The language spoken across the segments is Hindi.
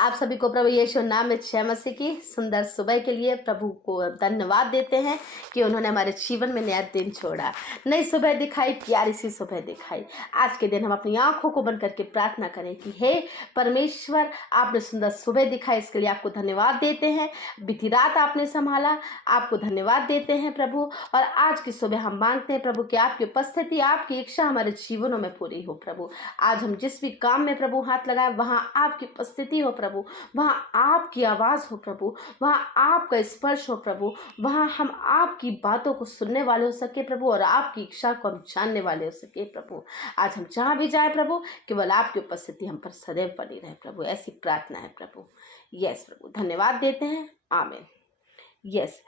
आप सभी को प्रभु यीशु नाम में जय मसीह की सुंदर सुबह के लिए प्रभु को धन्यवाद देते हैं कि उन्होंने हमारे जीवन में नया दिन छोड़ा, नई सुबह दिखाई, प्यारी सी सुबह दिखाई। आज के दिन हम अपनी आंखों को बंद करके प्रार्थना करें कि हे परमेश्वर, आपने सुंदर सुबह दिखाई, इसके लिए आपको धन्यवाद देते हैं। बीती रात आपने संभाला, आपको धन्यवाद देते हैं प्रभु। और आज की सुबह हम मांगते हैं प्रभु कि आपकी उपस्थिति, आपकी इच्छा हमारे जीवनों में पूरी हो प्रभु। आज हम जिस भी काम में प्रभु हाथ लगाए वहाँ आपकी उपस्थिति हो प्रभु, वहाँ आपकी आवाज़ हो प्रभु, वहाँ आपका स्पर्श हो प्रभु, वहाँ हम आपकी बातों को सुनने वाले हो सके प्रभु और आपकी इच्छा को हम जानने वाले हो सके प्रभु। आज हम जहाँ भी जाए प्रभु, केवल आपकी उपस्थिति हम पर सदैव बनी रहे प्रभु, ऐसी प्रार्थना है प्रभु। यस प्रभु, धन्यवाद देते हैं। आमीन। यस,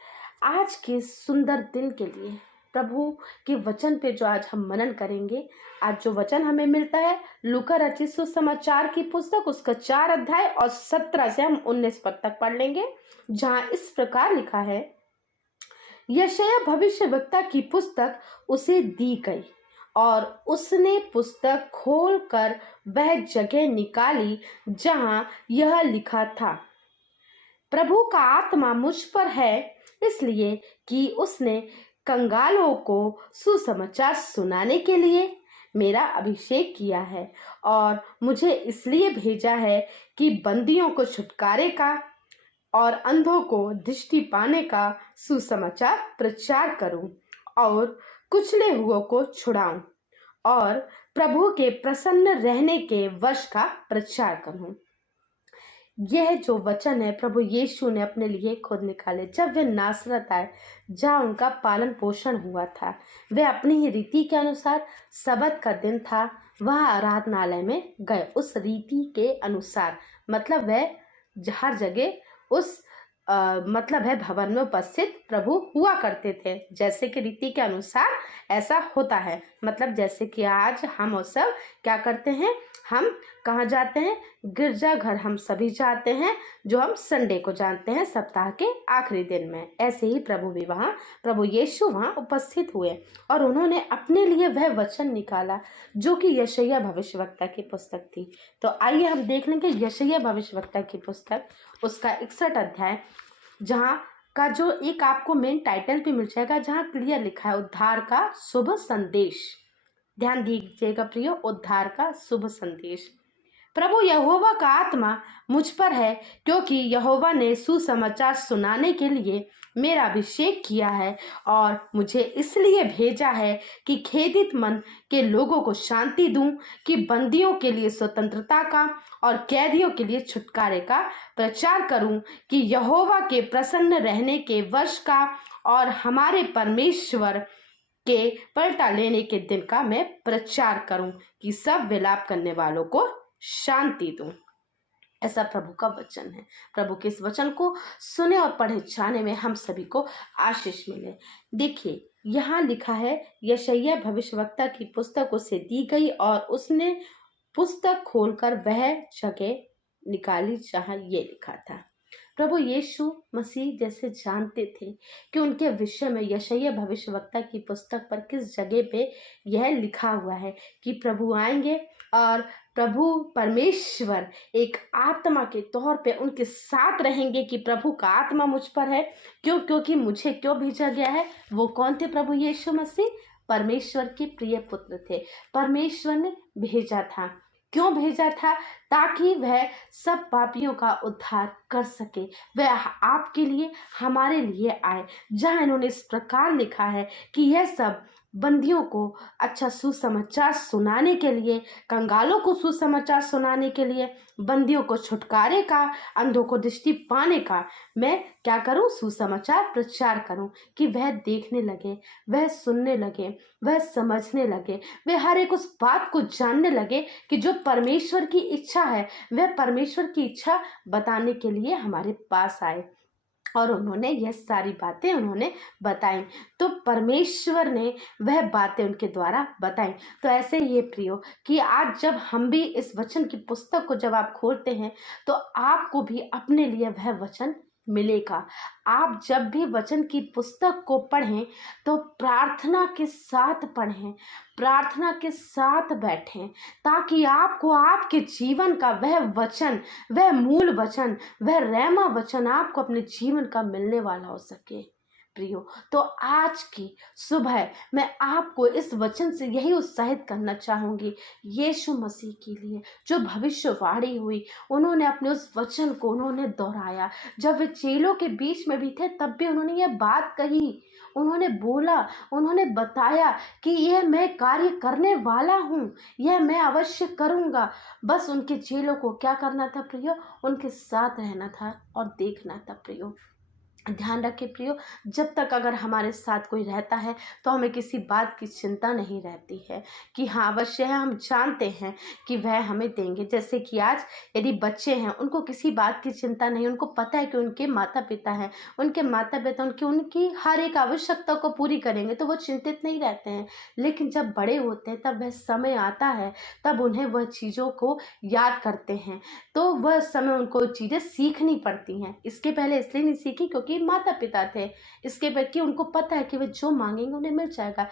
आज के सुंदर दिन के लिए प्रभु के वचन पे जो आज हम मनन करेंगे, आज जो वचन हमें मिलता है लूका रचित सुसमाचार की पुस्तक, उसका 4 अध्याय और 17 से हम 19 पद तक पढ़ लेंगे, जहाँ इस प्रकार लिखा है। यशायाह भविष्यवक्ता की पुस्तक उसे दी गई और उसने पुस्तक खोलकर वह जगह निकाली जहाँ यह लिखा था, प्रभु का आत्मा मुझ पर है, इसलिए कि उसने कंगालों को सुसमाचार सुनाने के लिए मेरा अभिषेक किया है और मुझे इसलिए भेजा है कि बंदियों को छुटकारे का और अंधों को दृष्टि पाने का सुसमाचार प्रचार करूं और कुचले हुओं को छुड़ाऊं और प्रभु के प्रसन्न रहने के वर्ष का प्रचार करूं। यह जो वचन है प्रभु यीशु ने अपने लिए खुद निकाले। जब वे नासरत आए, जहाँ उनका पालन पोषण हुआ था, वे अपनी ही रीति के अनुसार, सबत का दिन था, वह आराधनालय में गए। उस रीति के अनुसार मतलब वह हर जगह उस मतलब है भवन में उपस्थित प्रभु हुआ करते थे, जैसे कि रीति के अनुसार ऐसा होता है। मतलब जैसे कि आज हम और सब क्या करते हैं, हम कहाँ जाते हैं, गिरजाघर हम सभी जाते हैं, जो हम संडे को जानते हैं, सप्ताह के आखिरी दिन में। ऐसे ही प्रभु भी वहाँ, प्रभु यीशु वहाँ उपस्थित हुए और उन्होंने अपने लिए वह वचन निकाला जो कि यशायाह भविष्यवक्ता की पुस्तक थी। तो आइए हम देख लेंगे यशायाह भविष्यवक्ता की पुस्तक, उसका 61 अध्याय, जहाँ का जो एक आपको मेन टाइटल भी मिल जाएगा, जहाँ क्लियर लिखा है उद्धार का शुभ संदेश। ध्यान दीजिएगा प्रिय, उद्धार का शुभ संदेश। प्रभु यहोवा का आत्मा मुझ पर है, क्योंकि यहोवा ने सुसमाचार सुनाने के लिए मेरा अभिषेक किया है और मुझे इसलिए भेजा है कि खेदित मन के लोगों को शांति दूं, कि बंदियों के लिए स्वतंत्रता का और कैदियों के लिए छुटकारे का प्रचार करूं, कि यहोवा के प्रसन्न रहने के वर्ष का और हमारे परमेश्वर के पलटा लेने के दिन का मैं प्रचार करूं, कि सब विलाप करने वालों को शांति दूं। ऐसा प्रभु का वचन है। प्रभु के इस वचन को सुने और पढ़े जाने में हम सभी को आशीष मिले। देखिए यहाँ लिखा है, यशायाह भविष्यवक्ता की पुस्तक उसे दी गई और उसने पुस्तक खोलकर वह जगह निकाली जहाँ ये लिखा था। प्रभु यीशु मसीह जैसे जानते थे कि उनके विषय में यशायाह भविष्यवक्ता की पुस्तक पर किस जगह पे यह लिखा हुआ है कि प्रभु आएंगे और प्रभु परमेश्वर एक आत्मा के तौर पे उनके साथ रहेंगे, कि प्रभु का आत्मा मुझ पर है। क्योंकि मुझे क्यों भेजा गया है? वो कौन थे? प्रभु यीशु मसीह परमेश्वर के प्रिय पुत्र थे, परमेश्वर ने भेजा था। क्यों भेजा था? ताकि वह सब पापियों का उद्धार कर सके, वह आपके लिए, हमारे लिए आए। जहाँ इन्होंने इस प्रकार लिखा है कि यह सब बंदियों को अच्छा सुसमाचार सुनाने के लिए, कंगालों को सुसमाचार सुनाने के लिए, बंदियों को छुटकारे का, अंधों को दृष्टि पाने का मैं क्या करूं? सुसमाचार प्रचार करूं, कि वह देखने लगे, वह सुनने लगे, वह समझने लगे, वह हर एक उस बात को जानने लगे कि जो परमेश्वर की इच्छा है, वह परमेश्वर की इच्छा बताने के लिए हमारे पास आए। और उन्होंने यह सारी बातें उन्होंने बताई, तो परमेश्वर ने वह बातें उनके द्वारा बताई। तो ऐसे ही प्रियो कि आज जब हम भी इस वचन की पुस्तक को जब आप खोलते हैं, तो आपको भी अपने लिए वह वचन मिलेगा। आप जब भी वचन की पुस्तक को पढ़ें तो प्रार्थना के साथ पढ़ें, प्रार्थना के साथ बैठें, ताकि आपको आपके जीवन का वह वचन, वह मूल वचन, वह रैमा वचन आपको अपने जीवन का मिलने वाला हो सके। प्रियो, तो आज की सुबह मैं आपको इस वचन से यही उत्साहित करना चाहूंगी, यीशु मसीह के लिए जो भविष्यवाणी हुई, उन्होंने अपने उस वचन को उन्होंने दोहराया। जब वे चेलों के बीच में भी थे तब भी उन्होंने ये बात कही, उन्होंने बोला, उन्होंने बताया कि यह मैं कार्य करने वाला हूँ, यह मैं अवश्य करूँगा। बस उनके चेलों को क्या करना था प्रियो? उनके साथ रहना था और देखना था प्रियो। ध्यान रखें प्रियो, जब तक अगर हमारे साथ कोई रहता है तो हमें किसी बात की चिंता नहीं रहती है कि हाँ अवश्य है, हम जानते हैं कि वह हमें देंगे। जैसे कि आज यदि बच्चे हैं, उनको किसी बात की चिंता नहीं, उनको पता है कि उनके माता पिता हैं, उनके माता पिता उनकी हर एक आवश्यकता को पूरी करेंगे, तो वो चिंतित नहीं रहते हैं। लेकिन जब बड़े होते हैं तब वह समय आता है, तब उन्हें वह चीज़ों को याद करते हैं, तो वह समय उनको चीज़ें सीखनी पड़ती हैं। इसके पहले इसलिए नहीं सीखी क्योंकि माता पिता थे, इसके बाद कि उनको पता है कि वे जो मांगेंगे उन्हें मिल जाएगा।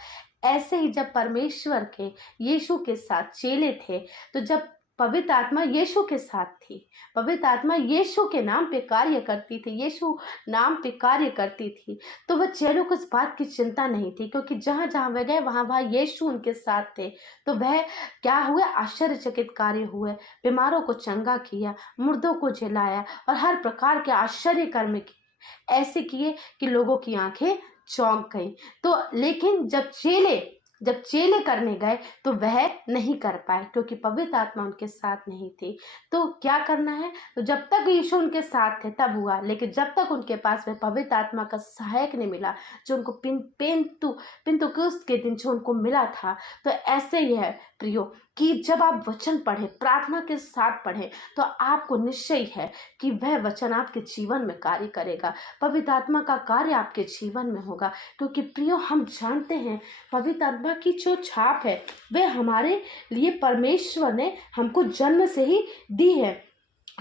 ऐसे ही जब परमेश्वर के यीशु के साथ चेले थे, तो जब पवित्र आत्मा यीशु के साथ थी, पवित्र आत्मा यीशु के नाम पे कार्य करती थी, यीशु नाम पे कार्य करती थी, तो वह चेलों को इस बात की चिंता नहीं थी, क्योंकि जहाँ जहाँ वह गए वहाँ वहाँ यीशु उनके साथ थे। तो वह क्या हुए? आश्चर्यचकित कार्य हुए, बीमारों को चंगा किया, मुर्दों को जिलाया और हर प्रकार के आश्चर्य कर्म किए, ऐसे किए कि लोगों की आंखें चौंक गई। तो लेकिन जब चेले करने गए तो वह नहीं कर पाए, क्योंकि पवित्र आत्मा उनके साथ नहीं थी। तो क्या करना है? तो जब तक यीशु उनके साथ थे तब हुआ, लेकिन जब तक उनके पास वह पवित्र आत्मा का सहायक नहीं मिला जो उनको पिंतुकुस्त के दिन जो उनको मिला था, तो ऐसे ही है प्रियो कि जब आप वचन पढ़ें, प्रार्थना के साथ पढ़ें, तो आपको निश्चय है कि वह वचन आपके जीवन में कार्य करेगा, पवित्र आत्मा का कार्य आपके जीवन में होगा। क्योंकि प्रियो, हम जानते हैं पवित्र आत्मा की जो छाप है वह हमारे लिए परमेश्वर ने हमको जन्म से ही दी है।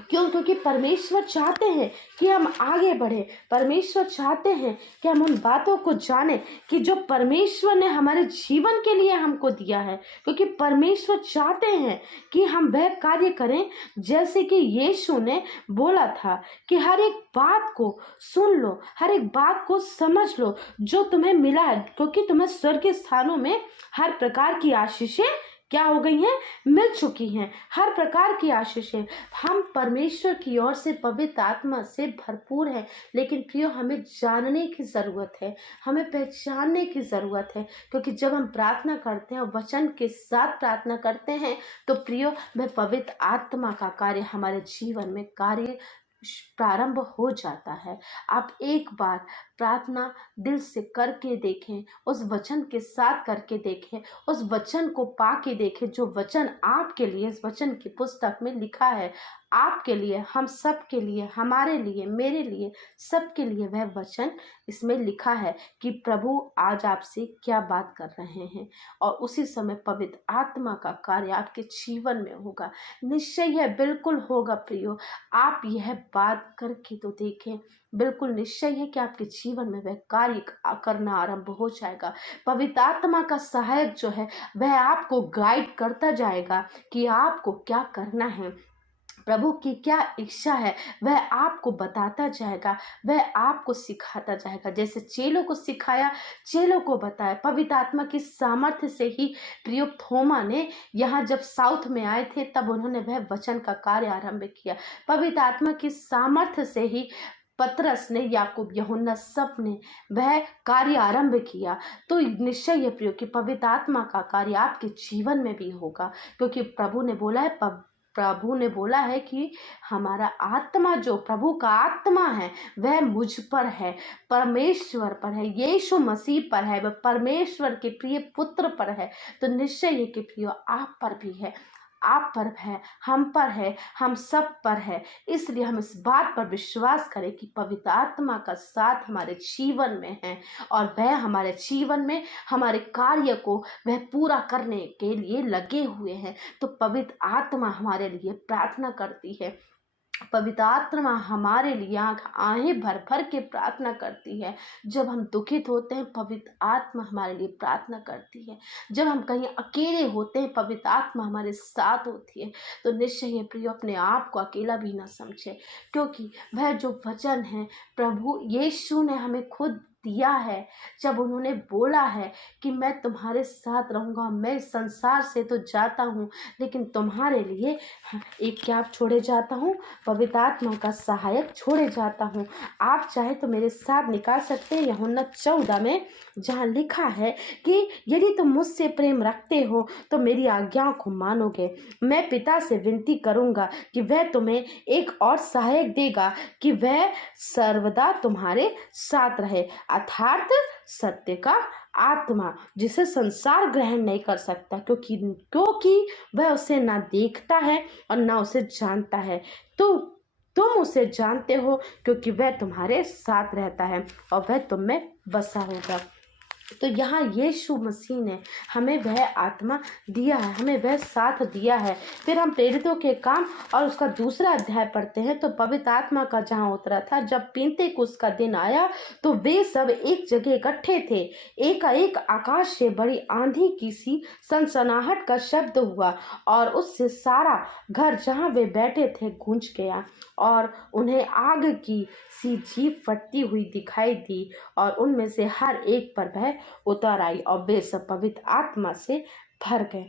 क्यों? क्योंकि परमेश्वर चाहते हैं कि हम आगे बढ़े, परमेश्वर चाहते हैं कि हम उन बातों को जानें कि जो परमेश्वर ने हमारे जीवन के लिए हमको दिया है। क्योंकि परमेश्वर चाहते हैं कि हम वह कार्य करें जैसे कि यीशु ने बोला था कि हर एक बात को सुन लो, हर एक बात को समझ लो जो तुम्हें मिला है, क्योंकि तुम्हें स्वर्गीय स्थानों में हर प्रकार की आशीषें क्या हो गई हैं? मिल चुकी हैं, हर प्रकार की आशीषें। हम परमेश्वर की ओर से पवित्र आत्मा से भरपूर हैं, लेकिन प्रियो हमें जानने की ज़रूरत है, हमें पहचानने की ज़रूरत है। क्योंकि जब हम प्रार्थना करते हैं और वचन के साथ प्रार्थना करते हैं तो प्रियो वह पवित्र आत्मा का कार्य हमारे जीवन में कार्य प्रारंभ हो जाता है। आप एक बार प्रार्थना दिल से करके देखें, उस वचन के साथ करके देखें, उस वचन को पा के देखें जो वचन आपके लिए इस वचन की पुस्तक में लिखा है, आपके लिए, हम सब के लिए, हमारे लिए, मेरे लिए, सबके लिए वह वचन इसमें लिखा है कि प्रभु आज आपसे क्या बात कर रहे हैं, और उसी समय पवित्र आत्मा का कार्य आपके जीवन में होगा। निश्चय है, बिल्कुल होगा प्रियो। आप यह बात करके तो देखें, बिल्कुल निश्चय है कि आपके जीवन में वह कार्य करना आरंभ हो जाएगा। पवित्र आत्मा का सहायक जो है वह आपको गाइड करता जाएगा कि आपको क्या करना है, प्रभु की क्या इच्छा है वह आपको बताता जाएगा, वह आपको सिखाता जाएगा। जैसे चेलों को सिखाया, चेलों को बताया, पवित्र आत्मा की सामर्थ्य से ही प्रिय थोमा ने यहाँ जब साउथ में आए थे तब उन्होंने वह वचन का कार्य आरंभ किया। पवित्र आत्मा की सामर्थ्य से ही पतरस ने, याकूब, यूहन्ना सब ने वह कार्य आरंभ किया। तो निश्चय है प्रियो कि पवित्र आत्मा का कार्य आपके जीवन में भी होगा, क्योंकि प्रभु ने बोला है कि हमारा आत्मा, जो प्रभु का आत्मा है वह मुझ पर है, परमेश्वर पर है, यीशु मसीह पर है, वह परमेश्वर के प्रिय पुत्र पर है। तो निश्चय है कि प्रियो आप पर भी है, आप पर है, हम पर है, हम सब पर है। इसलिए हम इस बात पर विश्वास करें कि पवित्र आत्मा का साथ हमारे जीवन में है और वह हमारे जीवन में हमारे कार्य को वह पूरा करने के लिए लगे हुए हैं। तो पवित्र आत्मा हमारे लिए प्रार्थना करती है, पवित्र आत्मा हमारे लिए आहें भर भर के प्रार्थना करती है। जब हम दुखित होते हैं, पवित्र आत्मा हमारे लिए प्रार्थना करती है। जब हम कहीं अकेले होते हैं, पवित्र आत्मा हमारे साथ होती है। तो निश्चय ही प्रियो, अपने आप को अकेला भी ना समझे, क्योंकि वह जो वचन है प्रभु यीशु ने हमें खुद दिया है। जब उन्होंने बोला है कि मैं तुम्हारे साथ रहूँगा, मैं इस संसार से तो जाता हूँ लेकिन तुम्हारे लिए एक क्या छोड़े जाता हूँ, पवित्र आत्मा का सहायक छोड़े जाता हूँ। आप चाहे तो मेरे साथ निकाल सकते हैं यूहन्ना 14 में, जहाँ लिखा है कि यदि तुम मुझसे प्रेम रखते हो तो मेरी आज्ञाओं को मानोगे। मैं पिता से विनती करूँगा कि वह तुम्हें एक और सहायक देगा कि वह सर्वदा तुम्हारे साथ रहे, अर्थात सत्य का आत्मा, जिसे संसार ग्रहण नहीं कर सकता, क्योंकि वह उसे ना देखता है और ना उसे जानता है। तो तुम उसे जानते हो क्योंकि वह तुम्हारे साथ रहता है और वह तुम में बसा होगा। तो यहाँ यीशु मसीह ने हमें वह आत्मा दिया है, हमें वह साथ दिया है। फिर हम प्रेरितों के काम और उसका 2 अध्याय पढ़ते हैं तो पवित्र आत्मा का जहाँ उतरा था, जब पेंतेकुस्त का दिन आया तो वे सब एक जगह इकट्ठे थे। एकाएक आकाश से बड़ी आंधी की सी सनसनाहट का शब्द हुआ और उससे सारा घर जहाँ वे बैठे थे गूंज गया और उन्हें आग की सी जीभ फटती हुई दिखाई दी और उनमें से हर एक पर वह उतर आई और वे सब पवित्र आत्मा से भर गए।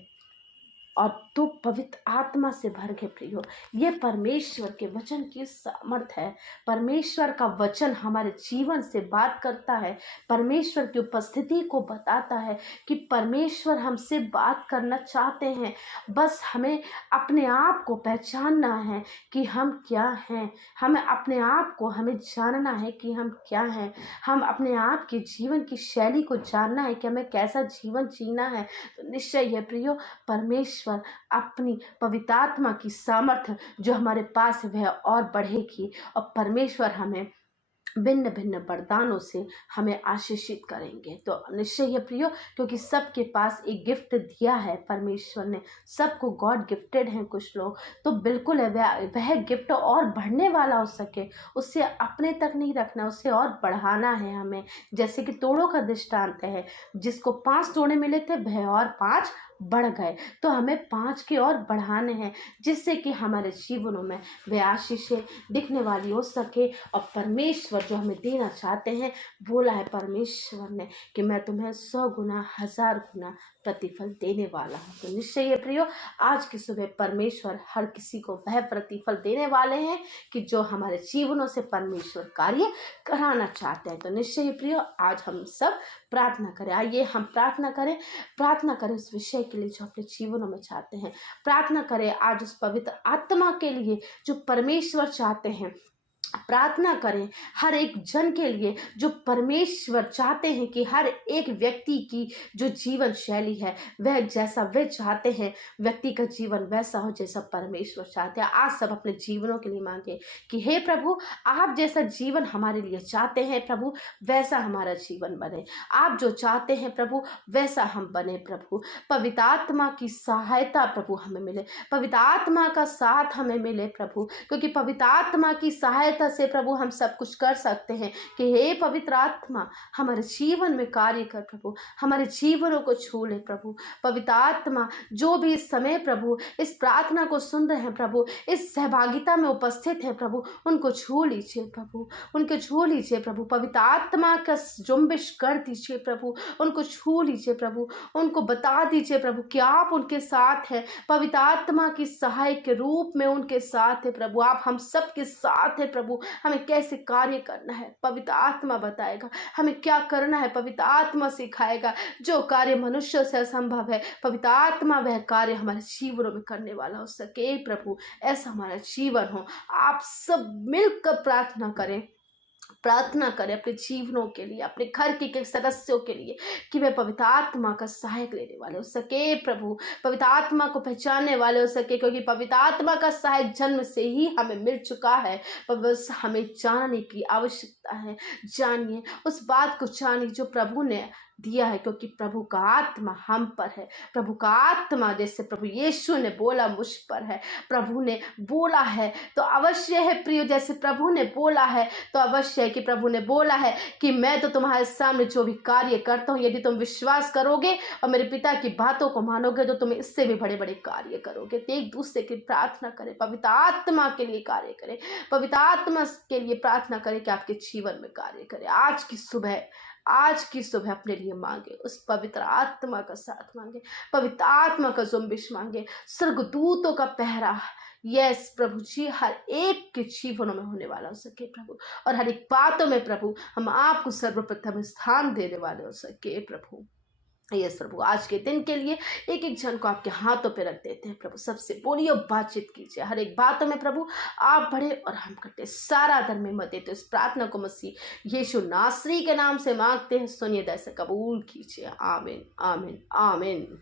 और तू पवित्र आत्मा से भर के प्रियो, ये परमेश्वर के वचन की सामर्थ है। परमेश्वर का वचन हमारे जीवन से बात करता है, परमेश्वर की उपस्थिति को बताता है कि परमेश्वर हमसे बात करना चाहते हैं। बस हमें अपने आप को पहचानना है कि हम क्या हैं, हमें अपने आप को हमें जानना है कि हम क्या हैं, हम अपने आप के जीवन की शैली को जानना है कि हमें कैसा जीवन जीना है। तो निश्चय है प्रियो, परमेश्वर अपनी पवित्र आत्मा की सामर्थ्य जो हमारे पास है वह और बढ़ेगी और परमेश्वर हमें भिन्न भिन्न वरदानों से हमें आशीषित करेंगे। तो निश्चय है प्रियो, क्योंकि सबके पास एक गिफ्ट दिया है परमेश्वर ने, सबको गॉड गिफ्टेड हैं कुछ लोग, तो बिल्कुल है वह गिफ्ट और बढ़ने वाला हो सके, उससे अपने तक नहीं रखना, उससे और बढ़ाना है हमें। जैसे कि तोड़ों का दृष्टांत है, जिसको 5 तोड़े मिले थे वह और 5 बढ़ गए, तो हमें 5 के और बढ़ाने हैं, जिससे कि हमारे जीवनों में वे आशीषें दिखने वाली हो सके। और परमेश्वर जो हमें देना चाहते हैं, बोला है परमेश्वर ने कि मैं तुम्हें 100 गुना 1000 गुना प्रतिफल देने वाला हूँ। तो निश्चय है प्रियो, आज की सुबह परमेश्वर हर किसी को वह प्रतिफल देने वाले हैं कि जो हमारे जीवनों से परमेश्वर कार्य कराना चाहते हैं। तो निश्चय है प्रियो, आज हम सब प्रार्थना करें। आइए हम प्रार्थना करें उस विषय के लिए जो अपने जीवनों में चाहते हैं। प्रार्थना करें आज उस पवित्र आत्मा के लिए जो परमेश्वर चाहते हैं। प्रार्थना करें हर एक जन के लिए जो परमेश्वर चाहते हैं कि हर एक व्यक्ति की जो जीवन शैली है वह जैसा वे चाहते हैं, व्यक्ति का जीवन वैसा हो जैसा परमेश्वर चाहते हैं। आज सब अपने जीवनों के लिए मांगे कि हे प्रभु, आप जैसा जीवन हमारे लिए चाहते हैं प्रभु, वैसा हमारा जीवन बने। आप जो चाहते हैं प्रभु वैसा हम बने प्रभु। पवित्र आत्मा की सहायता प्रभु हमें मिले, पवित्र आत्मा का साथ हमें मिले प्रभु, क्योंकि पवित्र आत्मा की सहायता से प्रभु हम सब कुछ कर सकते हैं। कि हे पवित्र आत्मा हमारे जीवन में कार्य कर प्रभु, हमारे जीवनों को छू ले प्रभु। पवित्र आत्मा जो भी इस समय प्रभु इस प्रार्थना को सुन रहे हैं प्रभु, इस सहभागिता में उपस्थित है प्रभु, उनको छू लीजिए प्रभु, उनको छू लीजिए प्रभु। पवित्र आत्मा का जुम्बिश कर दीजिए प्रभु, उनको छू लीजिए प्रभु, उनको बता दीजिए प्रभु कि आप उनके साथ हैं। पवित्र आत्मा की सहायक के रूप में उनके साथ है प्रभु, आप हम सब के साथ है प्रभु। हमें कैसे कार्य करना है पवित्र आत्मा बताएगा, हमें क्या करना है पवित्र आत्मा सिखाएगा। जो कार्य मनुष्य से असंभव है, पवित्र आत्मा वह कार्य हमारे जीवनों में करने वाला हो सके प्रभु। ऐसा हमारा जीवन हो। आप सब मिलकर प्रार्थना करें अपने जीवनों के लिए, अपने घर के सदस्यों के लिए, कि वे पवित्र आत्मा का सहायक लेने वाले हो सके प्रभु, पवित्र आत्मा को पहचानने वाले हो सके, क्योंकि पवित्र आत्मा का सहायक जन्म से ही हमें मिल चुका है। पर बस हमें जानने की आवश्यकता है। जानिए उस बात को, जानिए जो प्रभु ने दिया है, क्योंकि प्रभु का आत्मा हम पर है। प्रभु का आत्मा जैसे प्रभु यीशु ने बोला मुझ पर है, प्रभु ने बोला है तो अवश्य है प्रियो, जैसे प्रभु ने बोला है तो अवश्य है कि प्रभु ने बोला है कि मैं तो तुम्हारे सामने जो भी कार्य करता हूँ, यदि तुम विश्वास करोगे और मेरे पिता की बातों को मानोगे तो तुम इससे भी बड़े बड़े कार्य करोगे। तो एक दूसरे की प्रार्थना करें, पवित्र आत्मा के लिए कार्य करें, पवित्र आत्मा के लिए प्रार्थना करें कि आपके जीवन में कार्य करे। आज की सुबह अपने लिए मांगे, उस पवित्र आत्मा का साथ मांगे, पवित्र आत्मा का जुम्बिश मांगे, स्वर्गदूतों का पहरा। यस प्रभु जी, हर एक के जीवनों में होने वाला हो सके प्रभु, और हर एक बातों में प्रभु हम आपको सर्वप्रथम स्थान देने वाले हो सके प्रभु। यस प्रभु, आज के दिन के लिए एक एक जन को आपके हाथों पे रख देते हैं प्रभु। सबसे बोलिए और बातचीत कीजिए, हर एक बातों में प्रभु आप बढ़े और हम घटे, सारा धर्म में मत देते। इस प्रार्थना को मसीह यीशु नासरी के नाम से मांगते हैं, सुनिए, दया से कबूल कीजिए। आमीन, आमीन, आमीन।